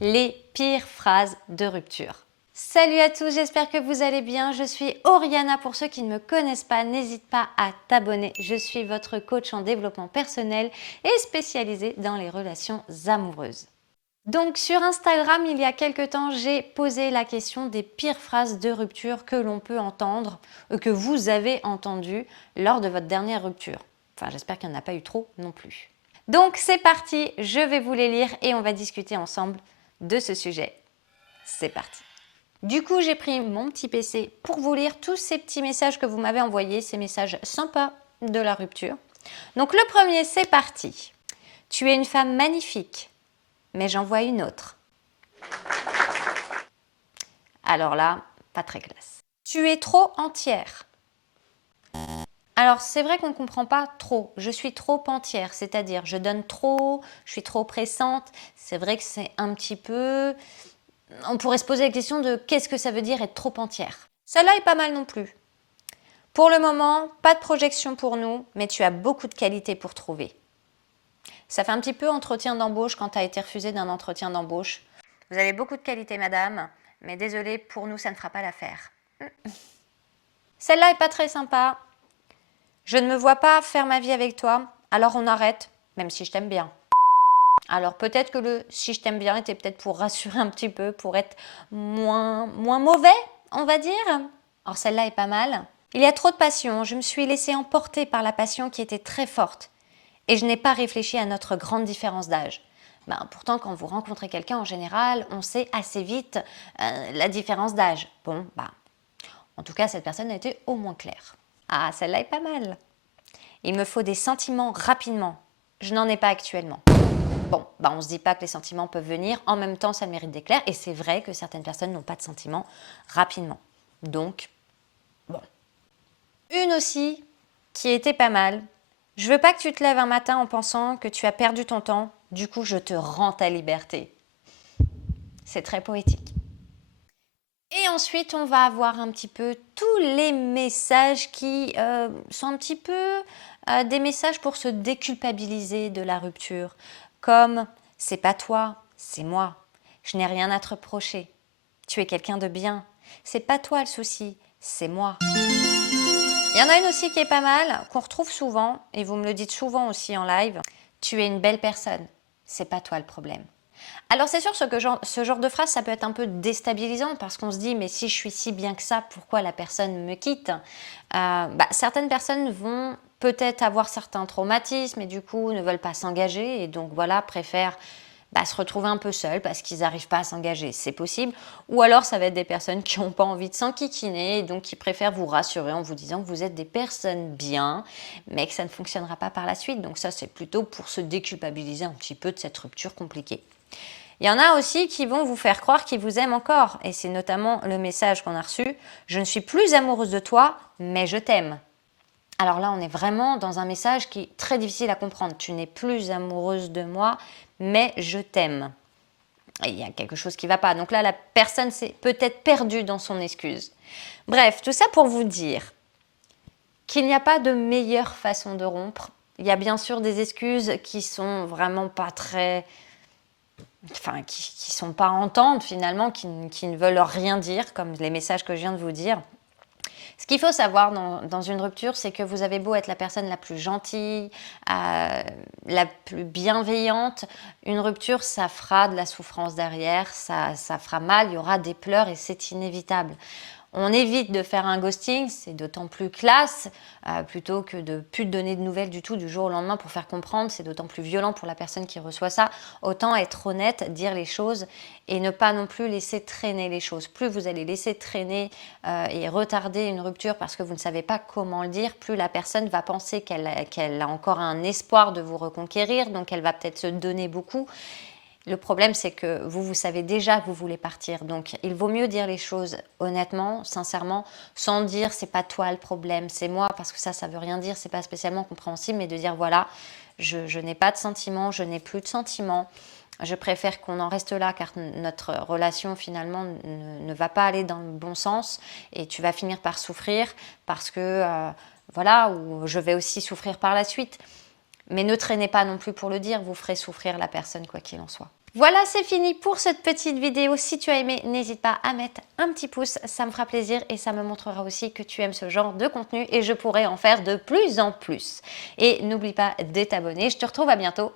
les pires phrases de rupture. Salut à tous, j'espère que vous allez bien. Je suis Oriana. Pour ceux qui ne me connaissent pas, n'hésite pas à t'abonner. Je suis votre coach en développement personnel et spécialisée dans les relations amoureuses. Donc sur Instagram, il y a quelque temps, j'ai posé la question des pires phrases de rupture que l'on peut entendre, que vous avez entendues lors de votre dernière rupture. Enfin, j'espère qu'il n'y en a pas eu trop non plus. Donc c'est parti, je vais vous les lire et on va discuter ensemble de ce sujet. C'est parti. Du coup, j'ai pris mon petit PC pour vous lire tous ces petits messages que vous m'avez envoyés, ces messages sympas de la rupture. Donc le premier, c'est parti. Tu es une femme magnifique, mais j'en vois une autre. Alors là, pas très classe. Tu es trop entière. Alors c'est vrai qu'on ne comprend pas trop. Je suis trop entière, c'est-à-dire je donne trop, je suis trop pressante. C'est vrai que c'est un petit peu... On pourrait se poser la question de qu'est-ce que ça veut dire être trop entière. Celle-là est pas mal non plus. Pour le moment, pas de projection pour nous, mais tu as beaucoup de qualités pour trouver. Ça fait un petit peu entretien d'embauche quand tu as été refusé d'un entretien d'embauche. Vous avez beaucoup de qualités, madame, mais désolé, pour nous, ça ne fera pas l'affaire. Celle-là est pas très sympa. Je ne me vois pas faire ma vie avec toi, alors on arrête, même si je t'aime bien. Alors peut-être que le « si je t'aime bien » était peut-être pour rassurer un petit peu, pour être moins mauvais, on va dire. Alors celle-là est pas mal. Il y a trop de passion, je me suis laissée emporter par la passion qui était très forte. Et je n'ai pas réfléchi à notre grande différence d'âge. Pourtant, quand vous rencontrez quelqu'un, en général, on sait assez vite la différence d'âge. En tout cas, cette personne a été au moins claire. Ah, celle-là est pas mal. Il me faut des sentiments rapidement. Je n'en ai pas actuellement. On se dit pas que les sentiments peuvent venir. En même temps, ça mérite d'éclair. Et c'est vrai que certaines personnes n'ont pas de sentiments rapidement. Donc, bon. Une aussi, qui était pas mal. Je veux pas que tu te lèves un matin en pensant que tu as perdu ton temps. Du coup, je te rends ta liberté. C'est très poétique. Et ensuite, on va avoir un petit peu tous les messages qui sont un petit peu des messages pour se déculpabiliser de la rupture. Comme « c'est pas toi, c'est moi. Je n'ai rien à te reprocher. Tu es quelqu'un de bien. C'est pas toi le souci, c'est moi. » Il y en a une aussi qui est pas mal, qu'on retrouve souvent, et vous me le dites souvent aussi en live. « Tu es une belle personne. C'est pas toi le problème. » Alors c'est sûr ce genre de phrase, ça peut être un peu déstabilisant parce qu'on se dit mais si je suis si bien que ça, pourquoi la personne me quitte? Certaines personnes vont peut-être avoir certains traumatismes et du coup ne veulent pas s'engager et donc voilà, préfèrent se retrouver un peu seuls parce qu'ils n'arrivent pas à s'engager, c'est possible. Ou alors ça va être des personnes qui n'ont pas envie de s'enquiquiner et donc qui préfèrent vous rassurer en vous disant que vous êtes des personnes bien, mais que ça ne fonctionnera pas par la suite. Donc ça c'est plutôt pour se déculpabiliser un petit peu de cette rupture compliquée. Il y en a aussi qui vont vous faire croire qu'ils vous aiment encore. Et c'est notamment le message qu'on a reçu. « Je ne suis plus amoureuse de toi, mais je t'aime. » Alors là, on est vraiment dans un message qui est très difficile à comprendre. Tu n'es plus amoureuse de moi, mais je t'aime. Et il y a quelque chose qui ne va pas. Donc là, la personne s'est peut-être perdue dans son excuse. Bref, tout ça pour vous dire qu'il n'y a pas de meilleure façon de rompre. Il y a bien sûr des excuses qui sont vraiment pas très... qui sont pas à entendre finalement, qui ne veulent rien dire, comme les messages que je viens de vous dire. Ce qu'il faut savoir dans une rupture, c'est que vous avez beau être la personne la plus gentille, la plus bienveillante, une rupture, ça fera de la souffrance derrière, ça fera mal, il y aura des pleurs et c'est inévitable. On évite de faire un ghosting, c'est d'autant plus classe, plutôt que de plus te donner de nouvelles du tout du jour au lendemain pour faire comprendre, c'est d'autant plus violent pour la personne qui reçoit ça. Autant être honnête, dire les choses et ne pas non plus laisser traîner les choses. Plus vous allez laisser traîner et retarder une rupture parce que vous ne savez pas comment le dire, plus la personne va penser qu'elle a encore un espoir de vous reconquérir, donc elle va peut-être se donner beaucoup. Le problème, c'est que vous savez déjà que vous voulez partir. Donc, il vaut mieux dire les choses honnêtement, sincèrement, sans dire « c'est pas toi le problème, c'est moi », parce que ça veut rien dire, c'est pas spécialement compréhensible, mais de dire « voilà, je n'ai pas de sentiments, je n'ai plus de sentiments, je préfère qu'on en reste là car notre relation finalement ne va pas aller dans le bon sens et tu vas finir par souffrir parce que, voilà, ou je vais aussi souffrir par la suite ». Mais ne traînez pas non plus pour le dire, vous ferez souffrir la personne quoi qu'il en soit. Voilà, c'est fini pour cette petite vidéo. Si tu as aimé, n'hésite pas à mettre un petit pouce, ça me fera plaisir et ça me montrera aussi que tu aimes ce genre de contenu et je pourrai en faire de plus en plus. Et n'oublie pas de t'abonner. Je te retrouve à bientôt